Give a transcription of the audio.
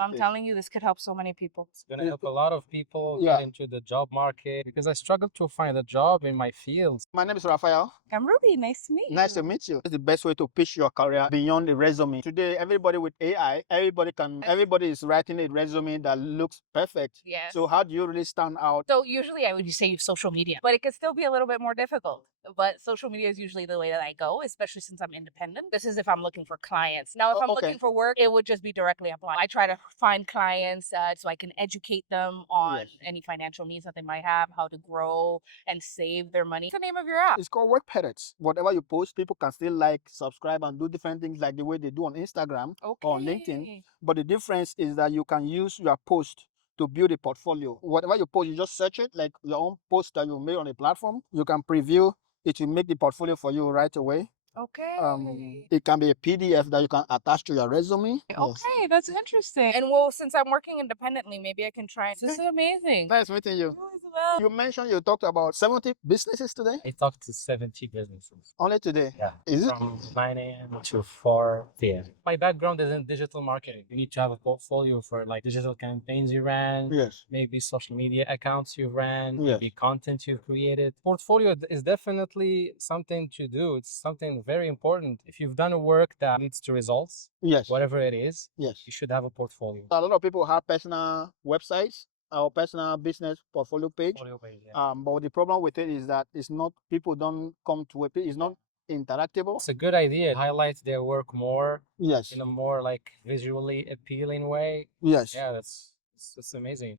I'm telling you, this could help so many people. It's going to help a lot of people Yeah. get into the job market because I struggled to find a job in my field. My name is Raphael. I'm Ruby. Nice to meet you. Nice to meet you. It's the best way to pitch your career beyond the resume. Today, everybody with AI, everybody is writing a resume that looks perfect. Yes. So how do you really stand out? So usually I would say social media, but it could still be a little bit more difficult. But social media is usually the way that I go, especially since I'm independent. This is if I'm looking for clients. Now, if I'm Okay. looking for work, it would just be directly applying. I try to find clients so I can educate them on Yes. any financial needs that they might have, how to grow and save their money. What's the name of your app? It's called WorkParrots. Whatever you post, people can still like, subscribe, and do different things like the way they do on Instagram or on LinkedIn. But the difference is that you can use your post to build a portfolio. Whatever you post, you just search it, like your own post that you made on a platform. You can preview it, will make the portfolio for you right away. Okay. It can be a PDF that you can attach to your resume. Okay, that's interesting. And well, since I'm working independently, maybe I can try. This is amazing. Nice meeting you. You as well. You mentioned you talked about 70 businesses today? I talked to 70 businesses. Only today? Yeah. Is it? From 9 a.m. to 4 p.m. My background is in digital marketing. You need to have a portfolio for like digital campaigns you ran, Yes. maybe social media accounts you ran, Yes. maybe content you've created. Portfolio is definitely something to do. It's something very important. If you've done a work that leads to results, Yes. whatever it is, Yes. you should have a portfolio. A lot of people have personal websites or personal business portfolio page. But the problem with it is that it's not, people don't come to it. It's not interactable. It's a good idea. Highlight their work more Yes. in a more like visually appealing way. Yes. Yeah, that's amazing.